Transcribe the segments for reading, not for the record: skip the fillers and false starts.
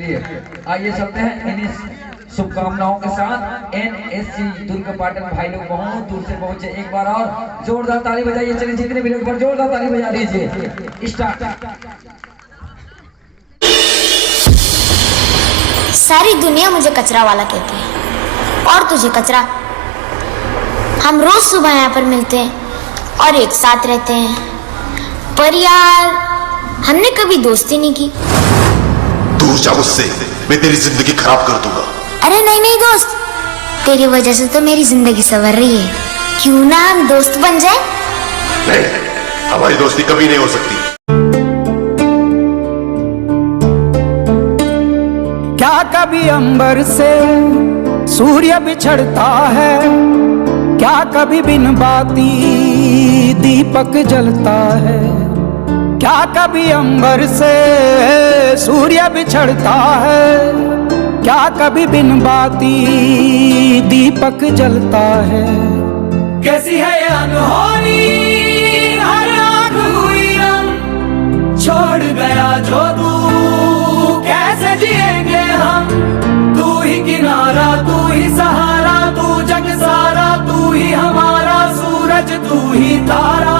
चलिए आइए चलते हैं इन्हीं शुभकामनाओं के साथ। NSC दुर्ग पाटन भाई लोग बहुत दूर से पहुंचे, एक बार और जोरदार ताली बजाइए। चलिए जितने भी लोग पर जोरदार ताली बजा दीजिए। स्टार्ट। सारी दुनिया मुझे कचरा वाला कहती है और तुझे कचरा। हम रोज सुबह यहाँ पर मिलते हैं और एक साथ रहते हैं, पर यार हमने कभी दोस्ती नहीं की। दूर जा मुझसे, मैं तेरी जिंदगी खराब कर दूंगा। अरे नहीं नहीं दोस्त, तेरी वजह से तो मेरी जिंदगी संवर रही है, क्यों ना हम दोस्त बन जाए? नहीं, हमारी दोस्ती कभी नहीं हो सकती। क्या कभी अंबर से सूर्य बिछड़ता है, क्या कभी बिन बाती दीपक जलता है, क्या कभी अंबर से सूर्य बिछड़ता है, क्या कभी बिन बाती दीपक जलता है। कैसी है ये अनहोनी, हर आँख हुई रंग, छोड़ गया जो तू कैसे जिएंगे हम। तू ही किनारा, तू ही सहारा, तू जग सारा, तू ही हमारा सूरज, तू ही तारा।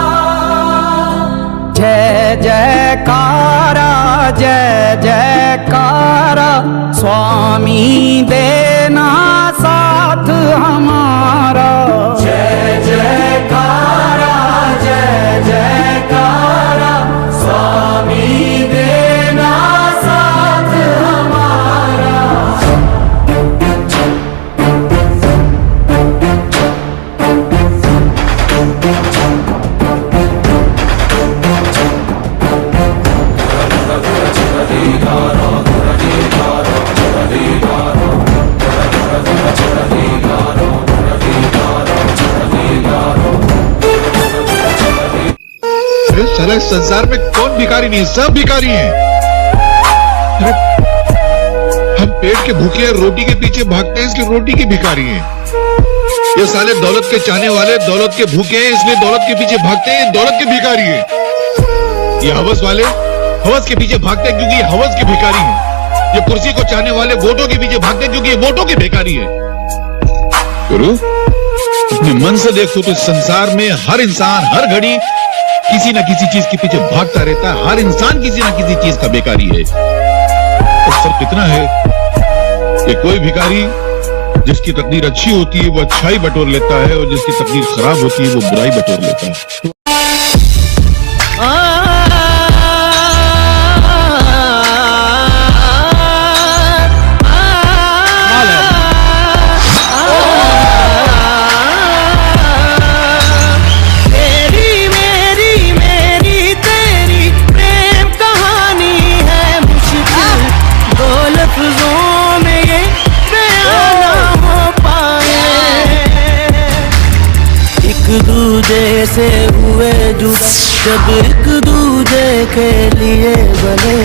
जय जयकारा, जय जयकारा, स्वामी देना साथ हमारा। जय जयकारा, जय जयकारा, स्वामी देना साथ हमारा। साला संसार में कौन भिखारी नहीं है, सब भिखारी हैं। अरे हम पेट के भूखे हैं, रोटी के पीछे भागते हैं, इसलिए रोटी के भिखारी हैं। ये साले दौलत के चाहने वाले दौलत के भूखे हैं, इसलिए दौलत के पीछे भागते हैं, दौलत के भिखारी हैं। ये हवस वाले हवस के पीछे भागते हैं क्योंकि ये हवस के भिखारी हैं। ये कुर्सी को चाहने वाले वोटों के पीछे भागते हैं क्योंकि ये वोटों के भिखारी हैं। गुरु अपने मन से देखो तो संसार में हर इंसान हर घड़ी किसी न किसी चीज के पीछे भागता रहता है। हर इंसान किसी न किसी चीज का बेकारी है। तो फर्क इतना है कि कोई भिखारी जिसकी तकदीर अच्छी होती है वो अच्छाई बटोर लेता है, और जिसकी तकदीर खराब होती है वो बुराई बटोर लेता है। से हुए जुदा जब एक दूजे के लिए बने।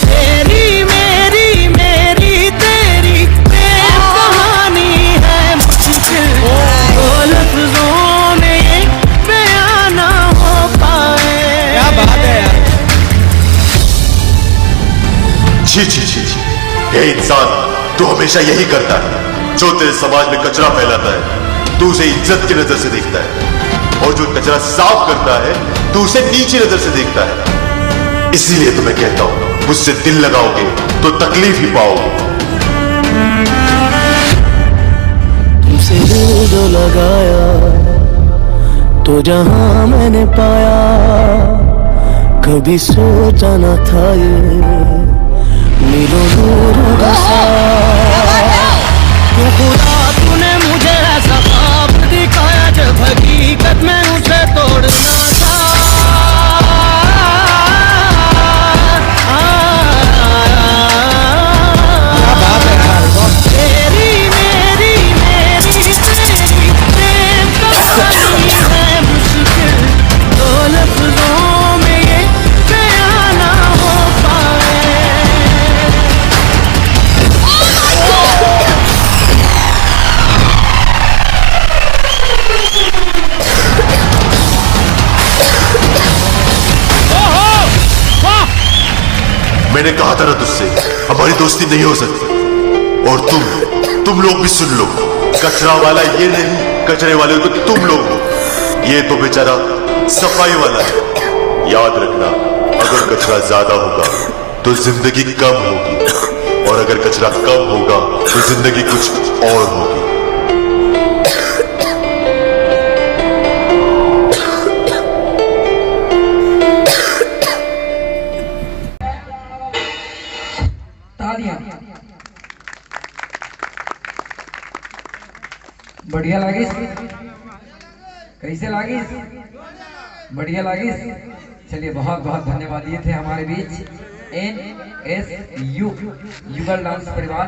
तेरी मेरी मेरी तेरी प्रेम कहानी है मुश्किल, दो लफ्जों में ये बयान ना हो पाए। क्या बात है यार। जी जी जी जी, ये इंसान तो हमेशा यही करता है। जो तेरे समाज में कचरा फैलाता है तू उसे इज्जत की नजर से देखता है, और जो कचरा साफ करता है तो उसे नीची नजर से देखता है। इसीलिए तो मैं कहता हूं मुझसे दिल लगाओगे तो तकलीफ ही पाओगे। तुमसे दिल जो लगाया तो जहां मैंने पाया, कभी सोचा न था ये मिलो दूर बसा। खुदा तूने मुझे ऐसा ख्वाब दिखाया जब हकीकत में उसे तोड़ना था। तेरी मेरी मेरी तेरी प्रेम कहानी है मुश्किल, दो लफ्जों में ये बयान ना हो पाए। मैंने कहा था ना तुझसे, हमारी दोस्ती नहीं हो सकती। और तुम लोग भी सुन लो, कचरा वाला ये नहीं, कचरे वाले को तुम लोग हो। ये तो बेचारा सफाई वाला है। याद रखना, अगर कचरा ज्यादा होगा तो जिंदगी कम होगी, और अगर कचरा कम होगा तो जिंदगी कुछ और होगी। तालियां। बढ़िया लागी? कैसे लागी? बढ़िया लागी? चलिए, बहुत बहुत धन्यवाद। ये थे हमारे बीच NSU युगल डांस परिवार।